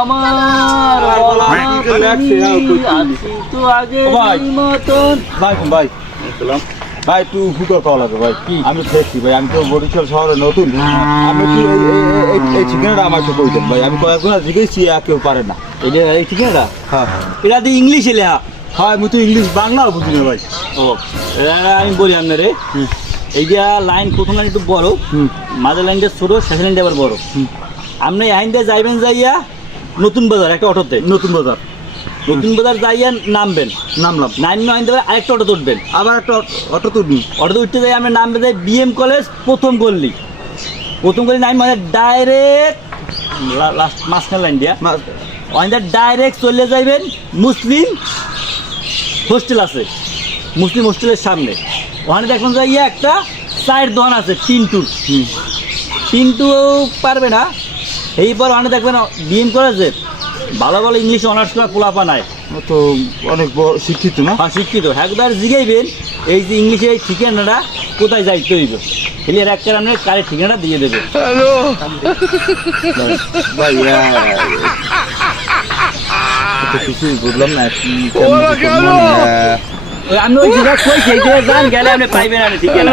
আমার তো আগে মতন ভাই একটু ফুটো খাওয়া লাগে ভাই। আমি দেখছি ভাই, আমি তো বরিশাল শহরে নতুন। আমি কি এই ঠিকানাটা আমাকে কই দেন ভাই? আমি কয়েকজন জিজ্ঞেসি, কেউ পারে না। এই ঠিকানাটা হ্যাঁ এটা দিয়ে ইংলিশে লেখা। হ্যাঁ, আমি তো ইংলিশ বাংলাও বুঝি না ভাই। ও আমি বলি আপনারে, এই যে লাইন প্রথম লাইন একটু বড়, মাঝের লাইনটা ছোট, শেষ লাইনটা আবার বড়। আপনি এই লাইনটা যাইবেন, যাইয়া নতুন বাজার একটা অটোতে, নতুন বাজার যাইয়া নামবেন, নামলাম, আইনতে আরেকটা অটো উঠবেন, আবার একটা অটো তুলবি। অটোতে উঠতে যাই আমরা নামবে যাই বিএম কলেজ প্রথম গল্লি নাম, মানে ডাইরেক্ট লাস্ট মাঝখান লাইন দিয়া ওখানে ডাইরেক্ট চলে যাইবেন। মুসলিম হোস্টেল আছে, মুসলিম হোস্টেলের সামনে ওখানে দেখুন যাইয়া একটা চায়ের দোকান আছে, টিন্টু পারবে না। এইবার ওখানে দেখবেন বিএম কলেজে ভালো ভালো ইংলিশ অনার্স করা পোলাপা নাই, তো অনেক বড় শিক্ষিত না? হ্যাঁ শিক্ষিত। একবার জিগাইবেন এই যে ইংলিশের এই ঠিকানাটা কোথায় যাইতে হইব, এলে এর একটা আপনার কারের ঠিকানাটা দিয়ে দেবে। হ্যালো ভাই, কিছুই বুঝলাম না। আমি ওই জায়গায় কই সেই জায়গায় যান, গেলে আপনি পাইবেন না ঠিকানা।